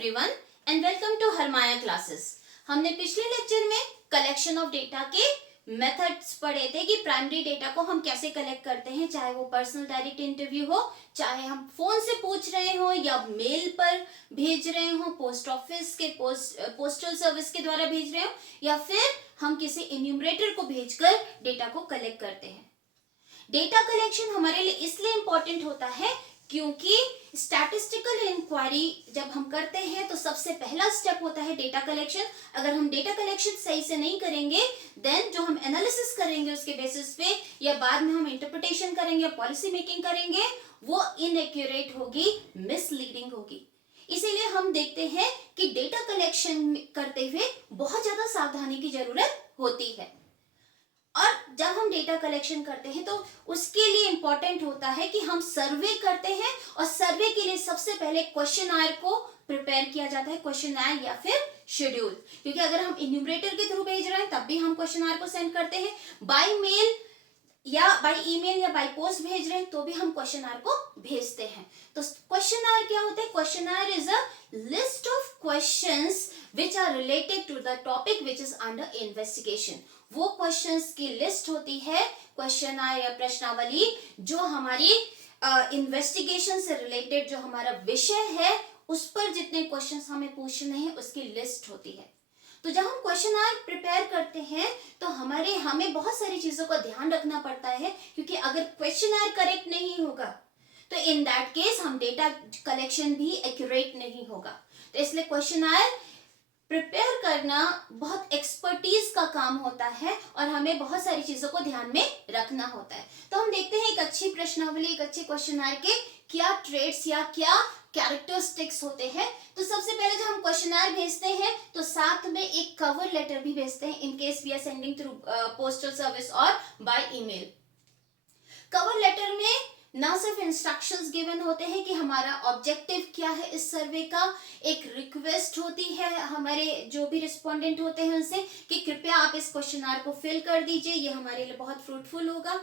Everyone and welcome to Harmaya classes. हमने पिछले lecture में कलेक्शन ऑफ डेटा के मेथड्स पढ़े थे कि प्राइमरी डेटा को हम कैसे कलेक्ट करते हैं, चाहे वो पर्सनल डायरेक्ट इंटरव्यू हो, चाहे हम फोन से पूछ रहे हो या मेल पर भेज रहे हो, पोस्ट ऑफिस के पोस्टल सर्विस के द्वारा भेज रहे हो, या फिर हम किसी इन्यूमरेटर को भेजकर डेटा को कलेक्ट करते हैं। डेटा कलेक्शन हमारे लिए इसलिए इंपॉर्टेंट होता है क्योंकि स्टैटिस्टिकल इंक्वायरी जब हम करते हैं तो सबसे पहला स्टेप होता है डेटा कलेक्शन। अगर हम डेटा कलेक्शन सही से नहीं करेंगे देन जो हम एनालिसिस करेंगे उसके बेसिस पे या बाद में हम इंटरप्रिटेशन करेंगे, पॉलिसी मेकिंग करेंगे, वो इनएक्यूरेट होगी, मिसलीडिंग होगी। इसीलिए हम देखते हैं कि डेटा कलेक्शन करते हुए बहुत ज्यादा सावधानी की जरूरत होती है। और जब हम डेटा कलेक्शन करते हैं तो उसके लिए इंपॉर्टेंट होता है कि हम सर्वे करते हैं, और सर्वे के लिए सबसे पहले क्वेश्चनआयर को प्रिपेयर किया जाता है, क्वेश्चनआयर या फिर शेड्यूल। क्योंकि अगर हम इन्यूमरेटर के थ्रू भेज रहे हैं तब भी हम क्वेश्चनआयर को सेंड करते हैं, बाय मेल या बाय ईमेल या बाय पोस्ट भेज रहे हैं तो भी हम क्वेश्चनआयर को भेजते हैं। तो क्वेश्चनआयर क्या होता है? Questionnaire is a list of questions which are related to the topic which is under investigation. वो क्वेश्चंस की लिस्ट होती है क्वेश्चनआयर या प्रश्नावली जो हमारी इन्वेस्टिगेशन से रिलेटेड, जो हमारा विषय है उस पर जितने क्वेश्चंस हमें पूछने हैं उसकी लिस्ट होती है। तो जब हम क्वेश्चनआयर प्रिपेयर करते हैं तो हमें बहुत सारी चीजों का ध्यान रखना पड़ता है, क्योंकि अगर क्वेश्चनआयर करेक्ट नहीं होगा तो इन दैट केस हम डेटा कलेक्शन भी एक्यूरेट नहीं होगा। तो इसलिए क्वेश्चनआयर प्रिपेयर करना बहुत एक्सपर्टीज का काम होता है और हमें बहुत सारी चीजों को ध्यान में रखना होता है। तो हम देखते हैं एक अच्छी प्रश्नावली, एक अच्छे क्वेश्चनआयर के क्या ट्रेड्स या क्या कैरेक्टरिस्टिक्स होते हैं। तो सबसे पहले जब हम क्वेश्चनआयर भेजते हैं तो साथ में एक कवर लेटर भी भेजते हैं in case we are sending through postal service और बाय ईमेल। कवर लेटर में ना सिर्फ इंस्ट्रक्शंस गिवन होते हैं कि हमारा ऑब्जेक्टिव क्या है इस सर्वे का, एक रिक्वेस्ट होती है हमारे जो भी रिस्पोंडेंट होते हैं उनसे कि कृपया आप इस क्वेश्चनआयर को फिल कर दीजिए, ये हमारे लिए बहुत फ्रूटफुल होगा।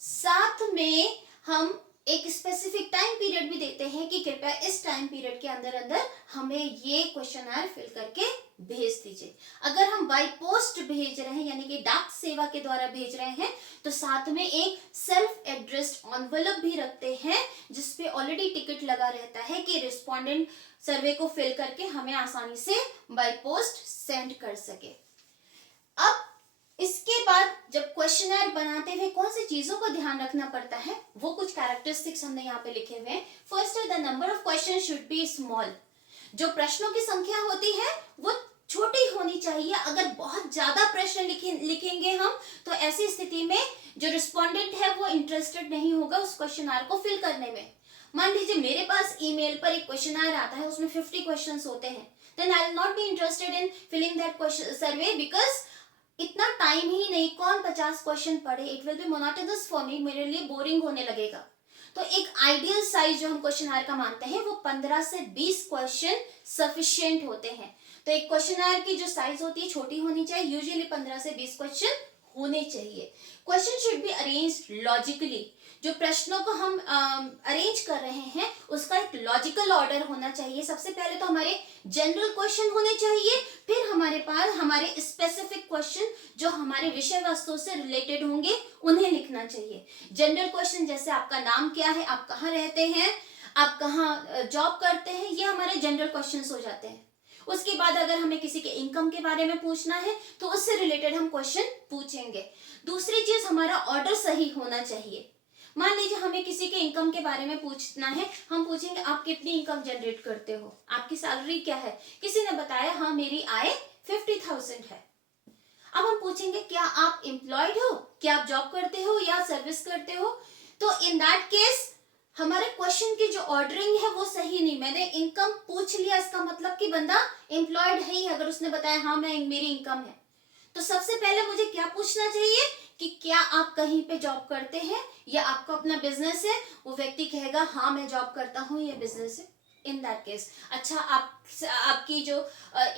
साथ में हम एक स्पेसिफिक टाइम पीरियड भी देते हैं कि कृपया इस टाइम पीरियड के अंदर अंदर हमें ये क्वेश्चनआयर फिल करके भेज दीजिए। अगर हम बाय पोस्ट भेज रहे हैं यानी कि डाक सेवा के द्वारा भेज रहे हैं तो साथ में एक सेल्फ एड्रेस्ड एनवेलप भी रखते हैं जिसपे ऑलरेडी टिकट लगा रहता है कि रिस्पोंडेंट सर्वे को फिल करके हमें आसानी से बाय पोस्ट सेंड कर सके। अब इसके बाद जब क्वेश्चनआयर बनाते हुए कौन सी चीजों को ध्यान रखना पड़ता है वो कुछ कैरेक्टरिस्टिक्स हमने यहाँ पे लिखे हुए हैं। फर्स्ट है the number of question should be small. जो प्रश्नों की संख्या होती है वो छोटी होनी चाहिए। अगर बहुत ज्यादा प्रश्न लिखेंगे हम तो ऐसी स्थिति में जो रिस्पोंडेंट है वो इंटरेस्टेड नहीं होगा उस क्वेश्चनआयर को फिल करने में। मान लीजिए मेरे पास ईमेल पर एक क्वेश्चनआयर आता है, उसमें 50 क्वेश्चंस होते हैं, then I will not be interested in filling that question survey because इतना टाइम ही नहीं, कौन 50 क्वेश्चन पढ़े, it will be monotonous for me, मेरे लिए बोरिंग होने लगेगा। तो एक आइडियल साइज जो हम क्वेश्चनआयर का मानते हैं वो 15 से 20 क्वेश्चन सफिशिएंट होते हैं। तो एक क्वेश्चनआयर की जो साइज होती है छोटी होनी चाहिए, यूजुअली 15 से 20 क्वेश्चन होने चाहिए। Question should be arranged logically. जो प्रश्नों को हम अरेंज कर रहे हैं उसका एक लॉजिकल ऑर्डर होना चाहिए। सबसे पहले तो हमारे जनरल क्वेश्चन होने चाहिए, फिर हमारे पास हमारे स्पेसिफिक क्वेश्चन जो हमारे विषय वस्तु से रिलेटेड होंगे उन्हें लिखना चाहिए। जनरल क्वेश्चन जैसे आपका नाम क्या है, आप कहाँ रहते हैं, आप कहाँ जॉब करते हैं, ये हमारे जनरल क्वेश्चन हो जाते हैं। उसके बाद अगर हमें किसी के इनकम के बारे में पूछना है तो उससे रिलेटेड हम क्वेश्चन पूछेंगे। दूसरी चीज हमारा ऑर्डर सही होना चाहिए। मान लीजिए हमें किसी के इनकम के बारे में पूछना है, हम पूछेंगे आप कितनी इनकम जनरेट करते हो, आपकी सैलरी क्या है। किसी ने बताया हाँ मेरी आय 50,000 है। अब हम पूछेंगे क्या आप एम्प्लॉयड हो, क्या आप जॉब करते हो या सर्विस करते हो। तो इन दैट केस हमारे क्वेश्चन की जो ऑर्डरिंग है वो सही नहीं। मैंने इनकम पूछ लिया इसका मतलब कि बंदा एम्प्लॉयड है ही। अगर उसने बताया हाँ मेरी इनकम है तो सबसे पहले मुझे क्या पूछना चाहिए कि क्या आप कहीं पे जॉब करते हैं या आपका अपना बिजनेस है। वो व्यक्ति कहेगा हाँ मैं जॉब करता हूँ या बिजनेस है। इन दैट केस अच्छा आपकी जो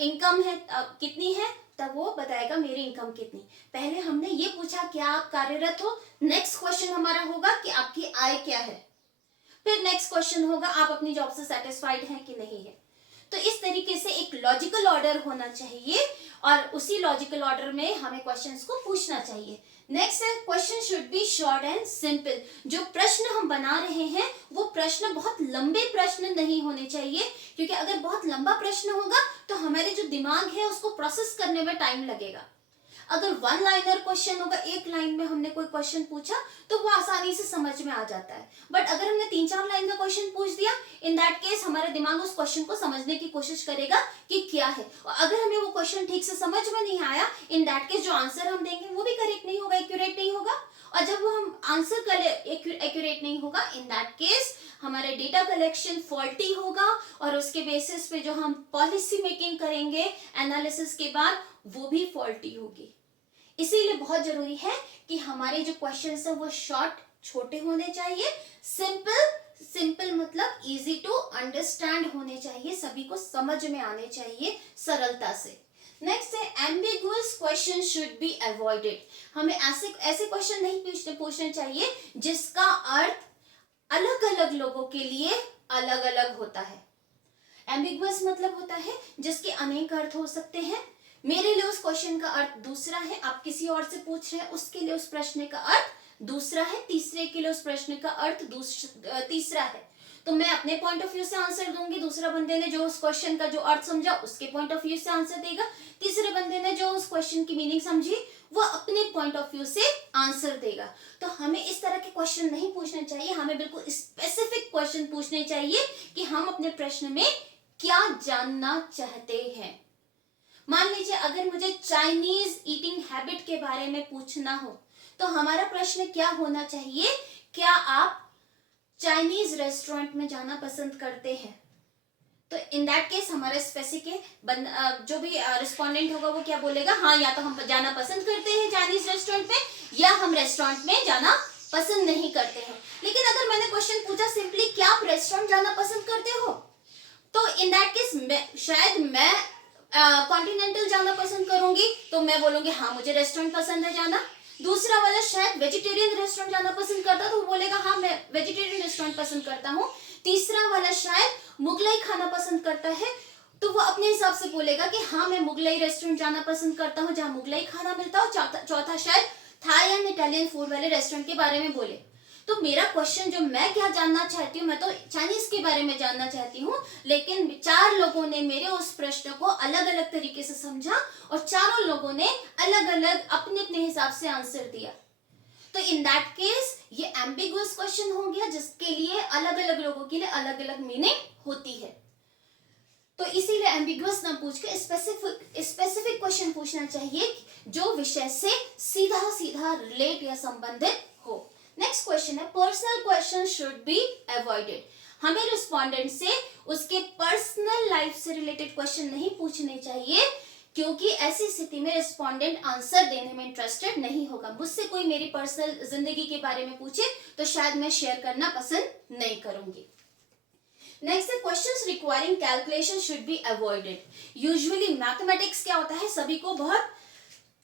इनकम है कितनी है, तब वो बताएगा मेरी इनकम कितनी। पहले हमने ये पूछा क्या आप कार्यरत हो, नेक्स्ट क्वेश्चन हमारा होगा कि आपकी आय क्या है, फिर नेक्स्ट क्वेश्चन होगा आप अपनी जॉब से सेटिस्फाइड हैं कि नहीं है। तो इस तरीके लॉजिकल ऑर्डर होना चाहिए और उसी लॉजिकल ऑर्डर में हमें क्वेश्चंस को पूछना चाहिए। नेक्स्ट है question should be short and simple. जो प्रश्न हम बना रहे हैं वो प्रश्न बहुत लंबे प्रश्न नहीं होने चाहिए, क्योंकि अगर बहुत लंबा प्रश्न होगा तो हमारे जो दिमाग है उसको प्रोसेस करने में टाइम लगेगा। अगर वन लाइनर क्वेश्चन होगा, एक लाइन में हमने कोई क्वेश्चन पूछा तो वो आसानी से समझ में आ जाता है। बट अगर हमने 3-4 लाइन का क्वेश्चन पूछ दिया, इन दैट केस हमारा दिमाग उस क्वेश्चन को समझने की कोशिश करेगा कि क्या है, और अगर हमें वो क्वेश्चन ठीक से समझ में नहीं आया, इन दैट केस जो आंसर हम देंगे वो भी करेक्ट नहीं होगा, एक्यूरेट नहीं होगा। और जब वो हम आंसर एक्यूरेट नहीं होगा, इन दैट केस हमारे डेटा कलेक्शन फॉल्टी होगा और उसके बेसिस पे जो हम पॉलिसी मेकिंग करेंगे एनालिसिस के बाद वो भी फॉल्टी होगी। इसीलिए बहुत जरूरी है कि हमारे जो क्वेश्चंस हैं वो शॉर्ट, छोटे होने चाहिए, सिंपल मतलब इजी टू अंडरस्टैंड होने चाहिए, सभी को समझ में आने चाहिए सरलता से। नेक्स्ट है ambiguous question should be avoided. हमें ऐसे क्वेश्चन नहीं पूछने चाहिए जिसका अर्थ अलग अलग लोगों के लिए अलग अलग होता है। एम्बिगुअस मतलब होता है जिसके अनेक अर्थ हो सकते हैं। मेरे लिए उस क्वेश्चन का अर्थ दूसरा है, आप किसी और से पूछ रहे हैं, उसके लिए उस प्रश्न का अर्थ दूसरा है, तीसरे के लिए उस प्रश्न का अर्थ तीसरा है। तो मैं अपने पॉइंट ऑफ व्यू से आंसर दूंगी, दूसरा बंदे ने जो उस क्वेश्चन का जो अर्थ समझा उसके पॉइंट ऑफ व्यू से आंसर देगा, तीसरे बंदे ने जो उस क्वेश्चन की मीनिंग समझी वो अपने पॉइंट ऑफ व्यू से आंसर देगा। तो हमें इस तरह के क्वेश्चन नहीं पूछने चाहिए, हमें बिल्कुल स्पेसिफिक क्वेश्चन पूछने चाहिए कि हम अपने प्रश्न में क्या जानना चाहते हैं। मान लीजिए अगर मुझे चाइनीज ईटिंग हैबिट के बारे में पूछना हो तो हमारा प्रश्न क्या होना चाहिए, क्या आप चाइनीज रेस्टोरेंट में जाना पसंद करते हैं। तो इन दैट केस हमारा स्पेसिफिक जो भी रिस्पोंडेंट होगा वो क्या बोलेगा, हाँ या तो हम जाना पसंद करते हैं चाइनीज रेस्टोरेंट में, या हम रेस्टोरेंट में जाना पसंद नहीं करते हैं। लेकिन अगर मैंने क्वेश्चन पूछा सिंपली क्या आप रेस्टोरेंट जाना पसंद करते हो, तो इन दैट केस शायद मैं कॉन्टिनेंटल जाना पसंद करूंगी, तो मैं बोलूंगी हाँ मुझे रेस्टोरेंट पसंद है जाना। दूसरा वाला शायद वेजिटेरियन रेस्टोरेंट जाना पसंद करता तो वो बोलेगा हाँ मैं वेजिटेरियन रेस्टोरेंट पसंद करता हूँ। तीसरा वाला शायद मुगलाई खाना पसंद करता है, तो वो अपने हिसाब से बोलेगा कि हाँ मैं मुगलाई रेस्टोरेंट जाना पसंद करता हूँ जहाँ मुगलाई खाना मिलता हो। चौथा शायद थाई एंड इटालियन फूड वाले रेस्टोरेंट के बारे में बोले। तो मेरा क्वेश्चन जो मैं क्या जानना चाहती हूँ, मैं तो चाइनीज के बारे में जानना चाहती हूँ, लेकिन 4 लोगों ने मेरे उस प्रश्न को अलग अलग तरीके से समझा और चारों लोगों ने अलग अलग अपने अपने हिसाब से आंसर दिया। तो इन दैट केस ये एम्बिगुअस क्वेश्चन हो गया जिसके लिए अलग अलग लोगों के लिए अलग अलग मीनिंग होती है। तो इसीलिए एम्बिगुअस ना पूछ के स्पेसिफिक क्वेश्चन पूछना चाहिए जो विषय से सीधा सीधा रिलेट या संबंधित हो। नेक्स्ट क्वेश्चन है personal question should be avoided. हमें रिस्पोंडेंट से उसके पर्सनल लाइफ से रिलेटेड क्वेश्चन नहीं पूछने चाहिए, क्योंकि ऐसी स्थिति में रिस्पोंडेंट आंसर देने में इंटरेस्टेड नहीं होगा। मुझसे कोई मेरी पर्सनल जिंदगी के बारे में पूछे तो शायद मैं शेयर करना पसंद नहीं करूंगी। नेक्स्ट है questions requiring calculation should be avoided. Usually mathematics क्या होता है, सभी को बहुत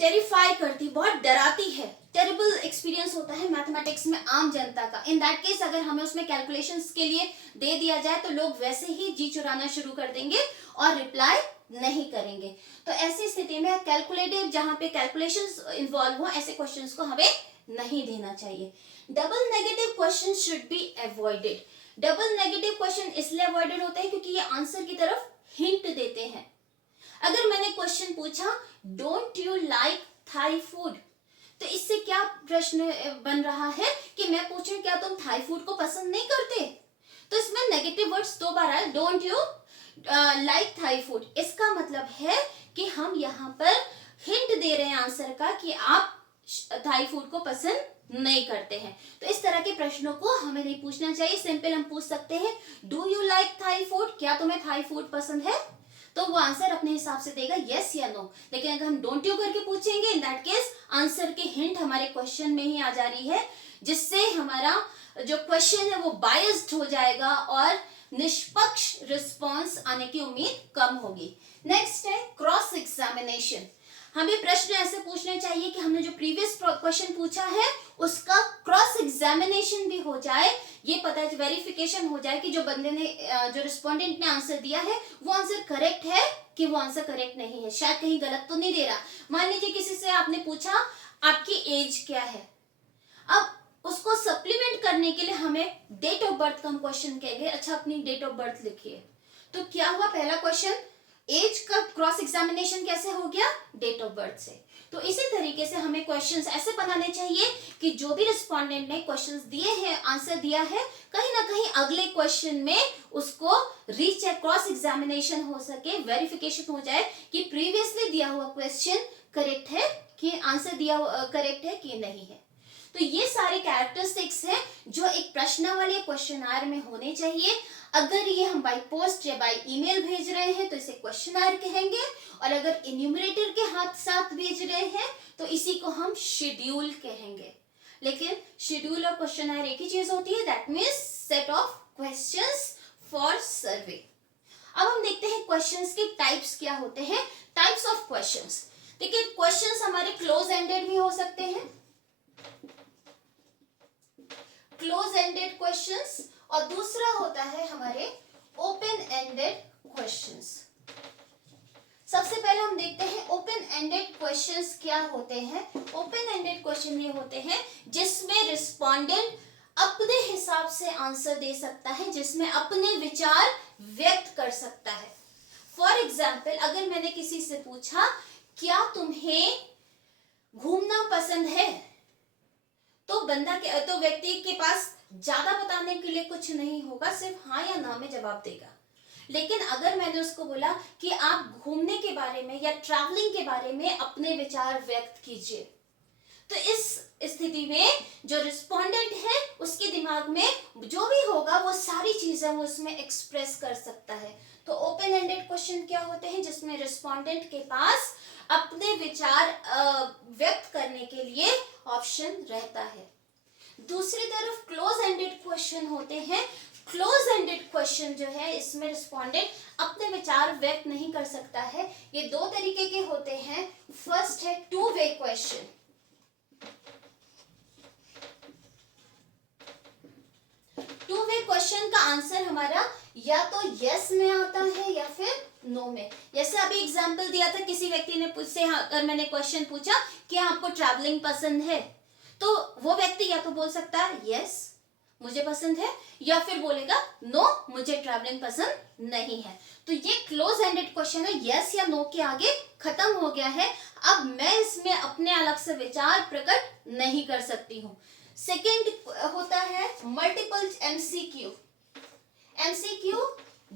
टेरिफाई करती, बहुत डराती है, टेरिबल एक्सपीरियंस होता है मैथमेटिक्स में आम जनता का। इन दैट केस अगर हमें उसमें कैलकुलेशंस के लिए दे दिया जाए तो लोग वैसे ही जी चुराना शुरू कर देंगे और रिप्लाई नहीं करेंगे। तो ऐसी स्थिति में कैलकुलेटिव जहां पे कैलकुलेशंस इन्वॉल्व हो ऐसे क्वेश्चंस को हमें नहीं देना चाहिए। Double negative question should be avoided. Double negative question इसलिए अवॉइडेड होते हैं क्योंकि ये आंसर की तरफ हिंट देते हैं। अगर मैंने क्वेश्चन पूछा don't you like Thai food, तो इससे क्या प्रश्न बन रहा है कि मैं पूछूं क्या तुम थाई फूड को पसंद नहीं करते। तो इसमें नेगेटिव वर्ड्स 2 बार आए, don't you like Thai food. इसका मतलब है कि हम यहाँ पर हिंट दे रहे हैं आंसर का कि आप थाई फूड को पसंद नहीं करते हैं। तो इस तरह के प्रश्नों को हमें नहीं पूछना चाहिए। सिंपल हम पूछ सकते हैं do you like Thai food, क्या तुम्हें थाई फूड पसंद है, तो वो आंसर अपने हिसाब से देगा यस या नो। लेकिन अगर हम डोंट यू करके पूछेंगे इन दैट केस आंसर की हिंट हमारे क्वेश्चन में ही आ जा रही है, जिससे हमारा जो क्वेश्चन है वो बायस्ड हो जाएगा और निष्पक्ष रिस्पॉन्स आने की उम्मीद कम होगी। नेक्स्ट है क्रॉस एग्जामिनेशन। हमें प्रश्न ऐसे पूछने चाहिए कि हमने जो प्रीवियस क्वेश्चन पूछा है उसका क्रॉस एग्जामिनेशन भी हो जाए, ये पता वेरिफिकेशन हो जाए कि जो बंदे ने जो रिस्पोंडेंट ने आंसर दिया है वो आंसर करेक्ट है कि वो आंसर करेक्ट नहीं है, शायद कहीं गलत तो नहीं दे रहा। मान लीजिए किसी से आपने पूछा आपकी एज क्या है, अब उसको सप्लीमेंट करने के लिए हमें डेट ऑफ बर्थ का हम क्वेश्चन कहेंगे, अच्छा अपनी डेट ऑफ बर्थ लिखिए। तो क्या हुआ, पहला क्वेश्चन एज का क्रॉस एग्जामिनेशन कैसे हो गया, डेट ऑफ बर्थ से। तो इसी तरीके से हमें क्वेश्चंस ऐसे बनाने चाहिए कि जो भी रिस्पोंडेंट ने क्वेश्चंस दिए हैं, आंसर दिया है, कहीं ना कहीं अगले क्वेश्चन में उसको रीचेक क्रॉस एग्जामिनेशन हो सके, वेरिफिकेशन हो जाए कि प्रीवियसली दिया हुआ क्वेश्चन करेक्ट है कि आंसर दिया करेक्ट है कि नहीं है। तो ये सारे कैरेक्टरिस्टिक्स हैं जो एक प्रश्नावली क्वेश्चनर में होने चाहिए। अगर ये हम बाय पोस्ट या बाय ईमेल भेज रहे हैं तो इसे क्वेश्चनर कहेंगे, और अगर इन्यूमरेटर के हाथ साथ भेज रहे हैं तो इसी को हम शेड्यूल कहेंगे। लेकिन शेड्यूल और क्वेश्चनर एक ही चीज होती है, that means set of questions for survey. अब हम देखते हैं क्वेश्चंस के टाइप्स क्या होते हैं, टाइप्स ऑफ क्वेश्चंस। देखिए क्वेश्चंस हमारे क्लोज एंडेड भी हो सकते हैं, क्लोज एंडेड क्वेश्चंस, और दूसरा होता है हमारे ओपन एंडेड क्वेश्चंस। सबसे पहले हम देखते हैं ओपन एंडेड क्वेश्चंस क्या होते हैं। ओपन एंडेड क्वेश्चन ये होते हैं जिसमें रिस्पोंडेंट अपने हिसाब से आंसर दे सकता है, जिसमें अपने विचार व्यक्त कर सकता है। फॉर एग्जाम्पल, अगर मैंने किसी से पूछा क्या तुम्हें घूमना पसंद है, तो व्यक्ति के पास ज्यादा बताने के लिए कुछ नहीं होगा, सिर्फ हाँ या ना में जवाब देगा। लेकिन अगर मैंने उसको बोला कि आप घूमने के बारे में या ट्रैवलिंग के बारे में अपने विचार व्यक्त कीजिए, तो इस स्थिति में जो रिस्पोंडेंट है उसके दिमाग में जो भी होगा वो सारी चीजें वो उसमें एक्सप्रेस कर सकता है। तो ओपन एंडेड क्वेश्चन क्या होते हैं, जिसमें रिस्पोंडेंट के पास अपने विचार व्यक्त करने के लिए ऑप्शन रहता है। दूसरी तरफ क्लोज एंडेड क्वेश्चन होते हैं। क्लोज एंडेड क्वेश्चन जो है इसमें रिस्पोंडेंट अपने विचार व्यक्त नहीं कर सकता है। ये दो तरीके के होते हैं। फर्स्ट है two way question. Two way question का आंसर हमारा या तो यस में आता है या फिर नो में। जैसे अभी एग्जांपल दिया था, किसी व्यक्ति ने मुझसे अगर मैंने क्वेश्चन पूछा कि आपको ट्रैवलिंग पसंद है, तो वो व्यक्ति या तो बोल सकता है यस मुझे पसंद है, या फिर बोलेगा नो मुझे ट्रैवलिंग पसंद नहीं है। तो ये क्लोज एंडेड क्वेश्चन है, यस या नो के आगे खत्म हो गया है। अब मैं इसमें अपने अलग से विचार प्रकट नहीं कर सकती हूँ। सेकेंड होता है मल्टीपल एमसीक्यू। एमसीक्यू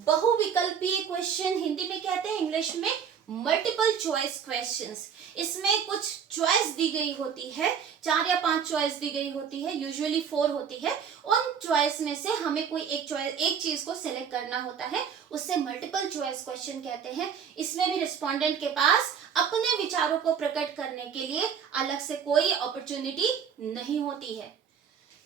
बहुविकल्पीय क्वेश्चन हिंदी में कहते हैं, इंग्लिश में मल्टीपल चॉइस क्वेश्चंस। इसमें कुछ चॉइस दी गई होती है, 4 या 5 चॉइस दी गई होती है, यूजुअली 4 होती है। उन चॉइस में से हमें कोई एक चीज को सिलेक्ट करना होता है, उससे मल्टीपल चॉइस क्वेश्चन कहते हैं। इसमें भी रिस्पोंडेंट के पास अपने विचारों को प्रकट करने के लिए अलग से कोई अपॉर्चुनिटी नहीं होती है।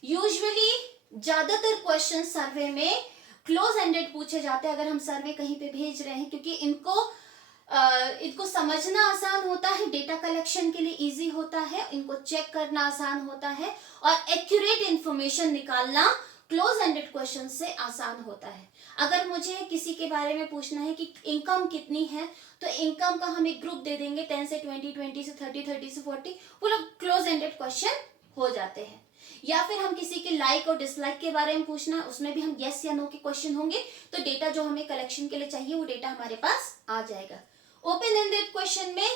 यूजुअली ज्यादातर क्वेश्चन सर्वे में क्लोज एंडेड पूछे जाते हैं। अगर हम सर्वे कहीं पे भेज रहे हैं, क्योंकि इनको समझना आसान होता है, डेटा कलेक्शन के लिए इजी होता है, इनको चेक करना आसान होता है, और एक्यूरेट इंफॉर्मेशन निकालना क्लोज एंडेड क्वेश्चन से आसान होता है। अगर मुझे किसी के बारे में पूछना है कि इनकम कितनी है, तो इनकम का हम एक ग्रुप दे देंगे 10 से 20, 20 से 30, 30 से 40, वो लोग क्लोज एंडेड क्वेश्चन हो जाते हैं। या फिर हम किसी के लाइक और डिसलाइक के बारे में पूछना है, उसमें भी हम यस या नो के क्वेश्चन होंगे, तो डेटा जो हमें कलेक्शन के लिए चाहिए वो डेटा हमारे पास आ जाएगा। ओपन एंडेड क्वेश्चन में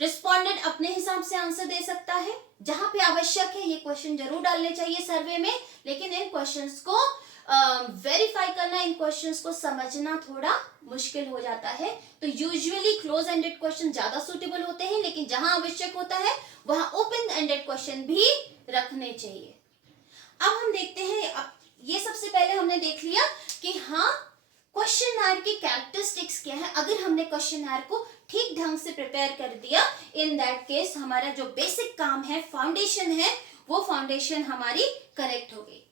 रिस्पोंडेंट अपने हिसाब से आंसर दे सकता है। जहां पे आवश्यक है ये क्वेश्चन जरूर डालने चाहिए सर्वे में, लेकिन इन क्वेश्चंस को वेरीफाई करना, इन क्वेश्चंस को समझना थोड़ा मुश्किल हो जाता है। तो यूजुअली क्लोज एंडेड क्वेश्चन ज्यादा सुटेबल होते हैं, लेकिन जहां आवश्यक होता है वहां ओपन एंडेड क्वेश्चन भी रखने चाहिए। अब हम देखते हैं, ये सबसे पहले हमने देख लिया कि हाँ क्वेश्चनर की कैरेक्टरिस्टिक्स क्या है। अगर हमने क्वेश्चनर को ठीक ढंग से प्रिपेयर कर दिया, इन दैट केस हमारा जो बेसिक काम है, फाउंडेशन है, वो फाउंडेशन हमारी करेक्ट हो गई।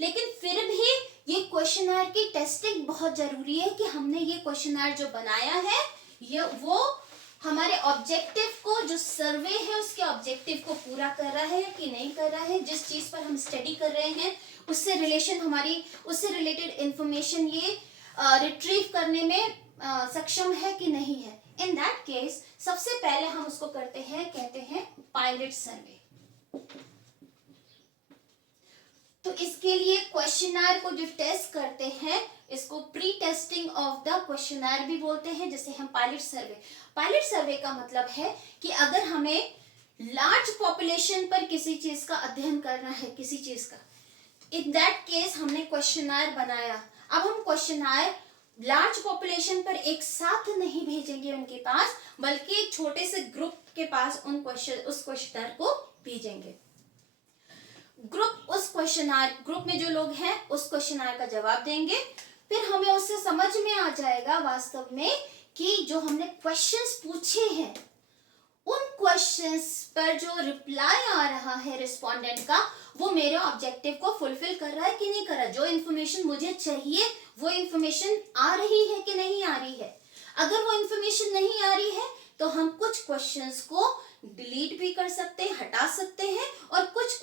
लेकिन फिर भी ये क्वेश्चनर की टेस्टिंग बहुत जरूरी है कि हमने ये क्वेश्चनर जो बनाया है ये वो हमारे ऑब्जेक्टिव को, जो सर्वे है उसके ऑब्जेक्टिव को पूरा कर रहा है कि नहीं कर रहा है, जिस चीज पर हम स्टडी कर रहे हैं उससे उससे रिलेटेड इंफॉर्मेशन ये रिट्रीव करने में सक्षम है कि नहीं है। इन दैट केस सबसे पहले हम उसको करते हैं, कहते हैं पायलट सर्वे। तो इसके लिए क्वेश्चनर को जो टेस्ट करते हैं इसको pre testing of the questionnaire भी बोलते हैं, जिसे हम पायलट सर्वे का मतलब है कि अगर हमें लार्ज पॉपुलेशन पर किसी चीज का अध्ययन करना है, किसी चीज का, इन दैट केस हमने क्वेश्चनर बनाया। अब हम क्वेश्चनर लार्ज पॉपुलेशन पर एक साथ नहीं भेजेंगे उनके पास, बल्कि एक छोटे से ग्रुप के पास उस क्वेश्चनर को भेजेंगे। ग्रुप में जो लोग हैं उस क्वेश्चनर का जवाब देंगे, फिर हमें उससे समझ में आ जाएगा वास्तव में कि जो हमने क्वेश्चंस पूछे हैं उन क्वेश्चंस पर जो रिप्लाई आ रहा है रिस्पोंडेंट का, वो मेरे ऑब्जेक्टिव को फुलफिल कर रहा है कि नहीं कर रहा, जो इन्फॉर्मेशन मुझे चाहिए वो इन्फॉर्मेशन आ रही है कि नहीं आ रही है। अगर वो इन्फॉर्मेशन नहीं आ रही है तो हम कुछ क्वेश्चंस को डिलीट भी कर सकते हैं, हटा सकते हैं, और कुछ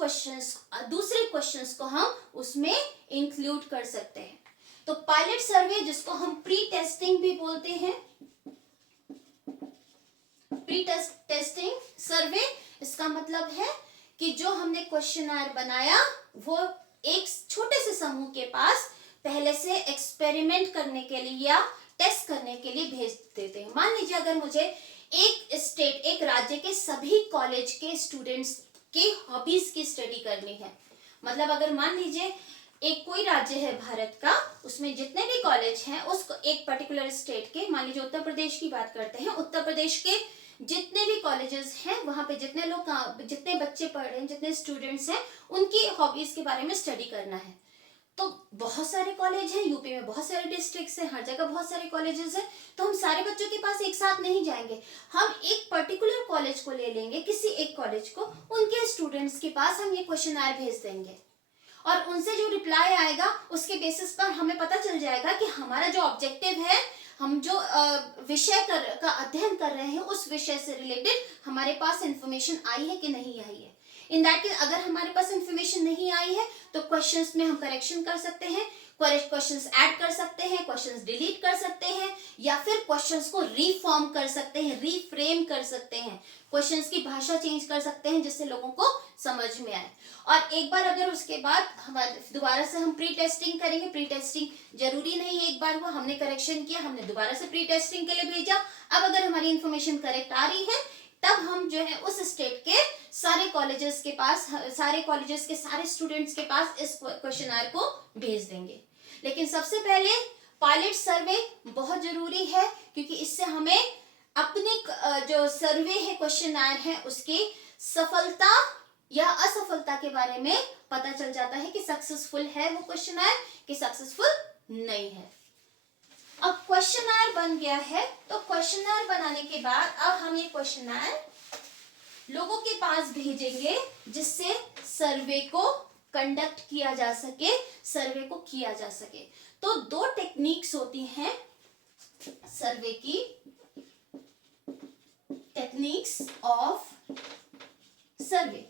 दूसरे क्वेश्चंस को हम उसमें इंक्लूड कर सकते हैं। तो पायलट सर्वे, जिसको हम प्री टेस्टिंग भी बोलते हैं, प्री टेस्टिंग सर्वे, इसका मतलब है कि जो हमने क्वेश्चनर बनाया वो एक छोटे से समूह के पास पहले से एक्सपेरिमेंट करने के लिए या टेस्ट करने के लिए भेज देते हैं। मान लीजिए अगर मुझे एक राज्य के सभी कॉलेज के स्टूडेंट्स के हॉबीज की स्टडी करनी है, मतलब अगर मान लीजिए एक कोई राज्य है भारत का, उसमें जितने भी कॉलेज हैं उसको एक पर्टिकुलर स्टेट के, मान लीजिए उत्तर प्रदेश की बात करते हैं, उत्तर प्रदेश के जितने भी कॉलेजेस हैं वहां पे जितने बच्चे पढ़ रहे हैं, जितने स्टूडेंट्स हैं, उनकी हॉबीज के बारे में स्टडी करना है। तो बहुत सारे कॉलेज हैं, यूपी में बहुत सारे डिस्ट्रिक्ट्स हैं, हर जगह बहुत सारे कॉलेजेस हैं, तो हम सारे बच्चों के पास एक साथ नहीं जाएंगे, हम एक पर्टिकुलर कॉलेज को ले लेंगे, किसी एक कॉलेज को, उनके स्टूडेंट्स के पास हम ये क्वेश्चनर भेज देंगे और उनसे जो रिप्लाई आएगा उसके बेसिस पर हमें पता चल जाएगा कि हमारा जो ऑब्जेक्टिव है, हम जो विषय का अध्ययन कर रहे हैं उस विषय से रिलेटेड हमारे पास इंफॉर्मेशन आई है कि नहीं आई है। इन दैट केस अगर हमारे पास इंफॉर्मेशन नहीं आई है तो क्वेश्चंस में हम करेक्शन कर सकते हैं, क्वेश्चंस ऐड कर सकते हैं, क्वेश्चंस डिलीट कर सकते हैं, या फिर क्वेश्चंस को रीफॉर्म कर सकते हैं, रीफ्रेम कर सकते हैं, क्वेश्चंस की भाषा चेंज कर सकते हैं जिससे लोगों को समझ में आए। और एक बार अगर उसके बाद हमारे दोबारा से हम प्री टेस्टिंग करेंगे, प्री टेस्टिंग जरूरी नहीं है एक बार हुआ, हमने करेक्शन किया, हमने दोबारा से प्री टेस्टिंग के लिए भेजा, अब अगर हमारी इंफॉर्मेशन करेक्ट आ रही है तब हम जो है उस स्टेट के सारे कॉलेजेस के पास, सारे कॉलेजेस के सारे स्टूडेंट्स के पास इस क्वेश्चनर को भेज देंगे। लेकिन सबसे पहले पायलट सर्वे बहुत जरूरी है, क्योंकि इससे हमें अपने जो सर्वे है, क्वेश्चनर है, उसकी सफलता या असफलता के बारे में पता चल जाता है कि सक्सेसफुल है वो क्वेश्चनर कि सक्सेसफुल नहीं है। अब क्वेश्चनर बन गया है, तो क्वेश्चनर बनाने के बाद अब हम ये क्वेश्चनर लोगों के पास भेजेंगे जिससे सर्वे को कंडक्ट किया जा सके, सर्वे को किया जा सके। तो दो टेक्निक्स होती हैं सर्वे की, टेक्निक्स ऑफ सर्वे।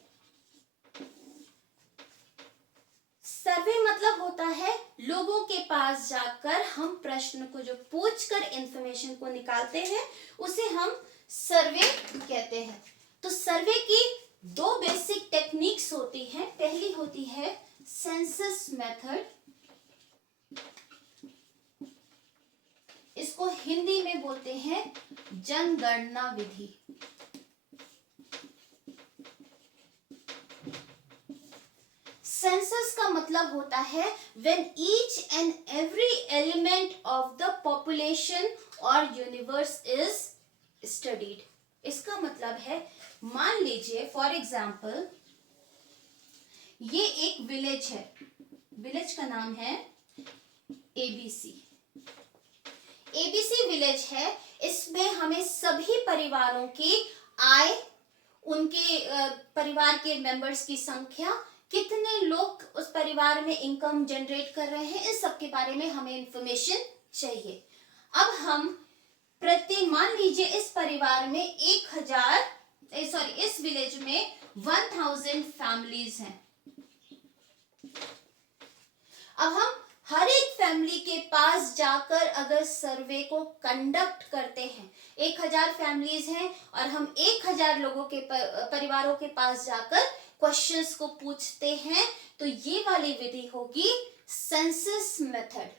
सर्वे मतलब होता है लोगों के पास जाकर हम प्रश्न को जो पूछकर इंफॉर्मेशन को निकालते हैं उसे हम सर्वे कहते हैं। तो सर्वे की दो बेसिक टेक्निक्स होती हैं। पहली होती है सेंसस मेथड, इसको हिंदी में बोलते हैं जनगणना विधि। सेंसस का मतलब होता है when each and every element of the population or universe is studied। इसका मतलब है, मान लीजिए फॉर एग्जाम्पल ये एक विलेज है, विलेज का नाम है एबीसी। एबीसी विलेज है, इसमें हमें सभी परिवारों की आय, उनके परिवार के मेंबर्स की संख्या, कितने लोग उस परिवार में इनकम जनरेट कर रहे हैं, इस सब के बारे में हमें इंफॉर्मेशन चाहिए। अब हम मान लीजिए इस परिवार में 1000 इस विलेज में 1000 फैमिलीज हैं। अब हम हर एक फैमिली के पास जाकर अगर सर्वे को कंडक्ट करते हैं, 1000 फैमिलीज हैं और हम 1000 लोगों के परिवारों के पास जाकर क्वेश्चंस को पूछते हैं, तो ये वाली विधि होगी सेंसस मेथड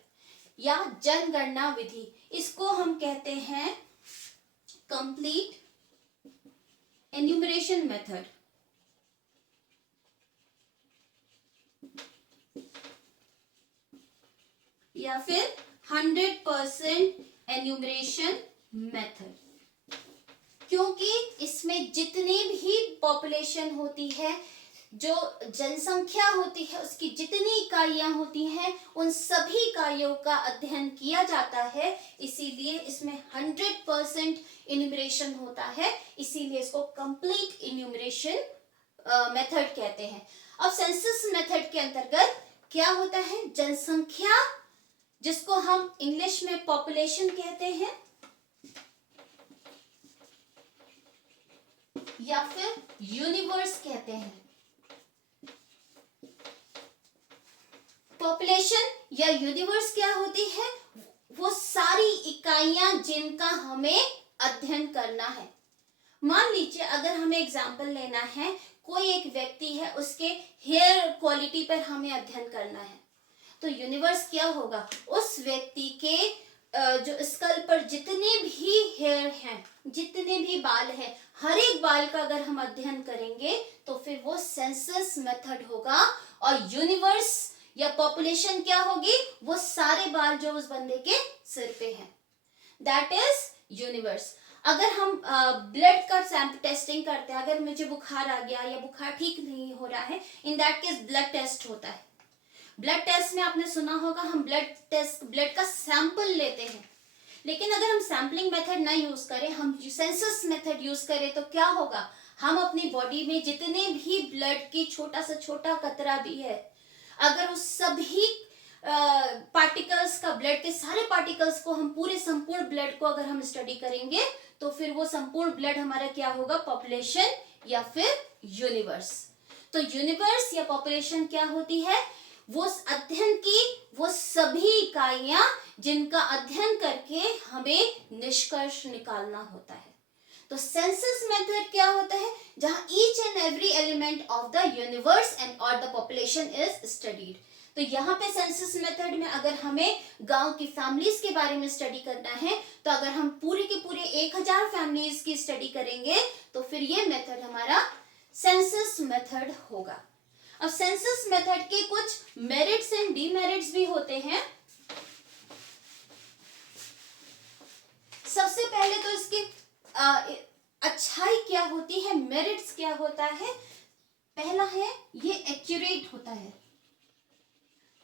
या जनगणना विधि। इसको हम कहते हैं कंप्लीट एन्यूमरेशन मेथड या फिर 100% एन्यूमरेशन मेथड, क्योंकि इसमें जितनी भी पॉपुलेशन होती है, जो जनसंख्या होती है, उसकी जितनी इकाइयां होती हैं, उन सभी इकाइयों का अध्ययन किया जाता है। इसीलिए इसमें 100% इन्यूमरेशन होता है, इसीलिए इसको कंप्लीट इन्यूमरेशन मेथड कहते हैं। अब सेंसस मेथड के अंतर्गत क्या होता है, जनसंख्या, जिसको हम इंग्लिश में पॉपुलेशन कहते हैं या फिर यूनिवर्स कहते हैं। पॉपुलेशन या यूनिवर्स क्या होती है, वो सारी इकाइयां जिनका हमें अध्ययन करना है। मान लीजिए अगर हमें एग्जाम्पल लेना है, कोई एक व्यक्ति है, उसके हेयर क्वालिटी पर हमें अध्ययन करना है, तो यूनिवर्स क्या होगा, उस व्यक्ति के जो स्कल पर जितने भी हेयर हैं, जितने भी बाल हैं, हर एक बाल का अगर हम अध्ययन करेंगे तो फिर वो सेंसस मेथड होगा। और यूनिवर्स या पॉपुलेशन क्या होगी, वो सारे बाल जो उस बंदे के सिर पे हैं, दैट इज यूनिवर्स। अगर हम ब्लड का सैंपल टेस्टिंग करते हैं, अगर मुझे बुखार आ गया या बुखार ठीक नहीं हो रहा है, in that case blood test होता है। ब्लड टेस्ट में आपने सुना होगा, हम ब्लड का सैंपल लेते हैं। लेकिन अगर हम सैम्पलिंग मेथड ना यूज करें, हम सेंसस मेथड यूज करें, तो क्या होगा, हम अपनी बॉडी में जितने भी ब्लड की छोटा से छोटा कतरा भी है, अगर उस सभी पार्टिकल्स का, ब्लड के सारे पार्टिकल्स को, हम पूरे संपूर्ण ब्लड को अगर हम स्टडी करेंगे, तो फिर वो संपूर्ण ब्लड हमारा क्या होगा, पॉपुलेशन या फिर यूनिवर्स। तो यूनिवर्स या पॉपुलेशन क्या होती है, वो अध्ययन की वो सभी इकाइयां जिनका अध्ययन करके हमें निष्कर्ष निकालना होता है। तो सेंसस मेथड क्या होता है, जहां each and every element of the universe and और द पॉपुलेशन इज स्टडीड। तो यहाँ पे सेंसस मेथड में अगर हमें गांव की फैमिलीज के बारे में स्टडी करना है, तो अगर हम पूरे के पूरे 1000 फैमिलीज की स्टडी करेंगे, तो फिर ये मेथड हमारा सेंसस मेथड होगा। अब सेंसस मेथड के कुछ मेरिट्स एंड डीमेरिट्स भी होते हैं। सबसे पहले तो इसकी अच्छाई क्या होती है, मेरिट्स क्या होता है। पहला है, ये एक्यूरेट होता है।